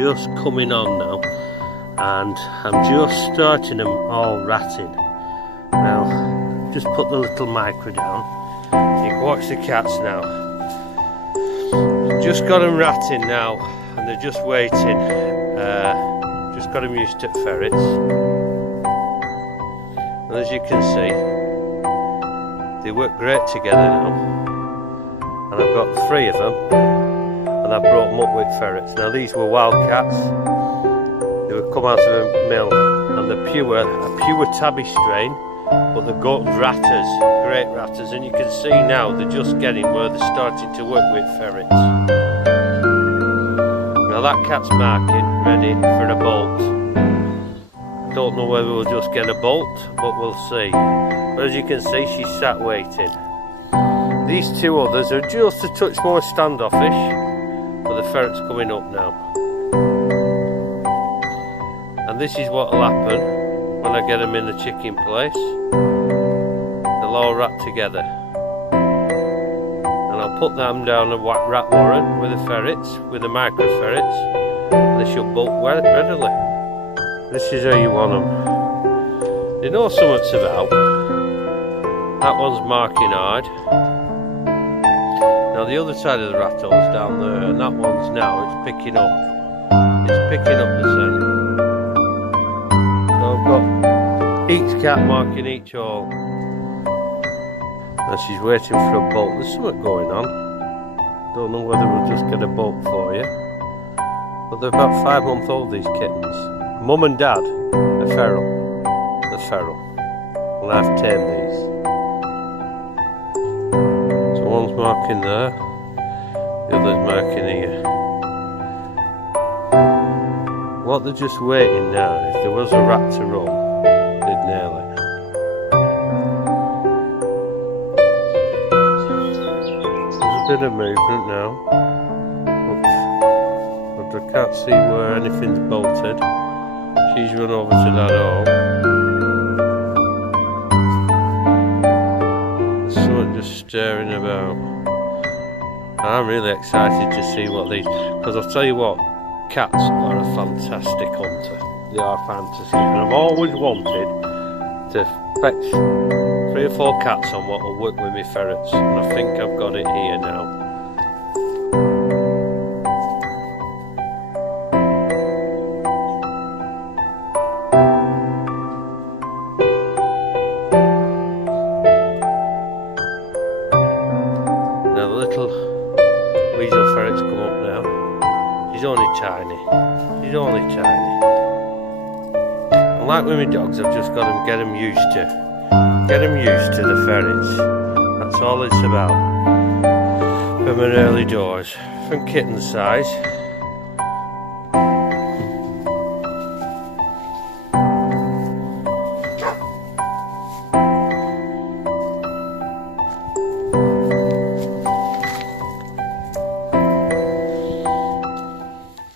just coming on now, and I'm just starting them all ratting. Now, just put the little micro down. You can watch the cats now. Just got them ratting now, and they're just waiting. Just got them used to ferrets. And as you can see, they work great together now. And I've got 3 of them, and I've brought them up with ferrets. Now these were wild cats. They would come out of a mill, and they're a pure tabby strain, but they're good ratters, great ratters. And you can see now they're just getting where they're starting to work with ferrets. Now that cat's marking, ready for a bolt. Don't know whether we'll just get a bolt, but we'll see. But as you can see, she's sat waiting. These 2 others are just a touch more standoffish, but the ferret's coming up now. And this is what will happen when I get them in the chicken place. They'll all rat together. And I'll put them down a rat warren with the ferrets, with the micro ferrets, and they should bolt readily. This is how you want them. They know something's about. That one's marking hard. Now the other side of the rattle's down there, and that one's now, it's picking up. It's picking up the scent. So I've got each cat marking each hole. And she's waiting for a bolt. There's something going on. Don't know whether we'll just get a bolt for you. But they're about 5-month-old, these kittens. Mum and Dad are feral. They're feral. And I've tamed these. So one's marking there, the other's marking here. What they're just waiting now, if there was a rat to run, they'd nail it. There's a bit of movement now. But I can't see where anything's bolted. She's run over to that hole. There's someone just staring about. I'm really excited to see what these, because I'll tell you what, cats are a fantastic hunter. They are fantastic, and I've always wanted to fetch 3 or 4 cats on what will work with me ferrets, and I think I've got it here now. Now the little weasel ferret's come up now. She's only tiny. She's only tiny. And like with my dogs, I've just got to get them used to the ferrets. That's all it's about. From an early doors, from kitten size.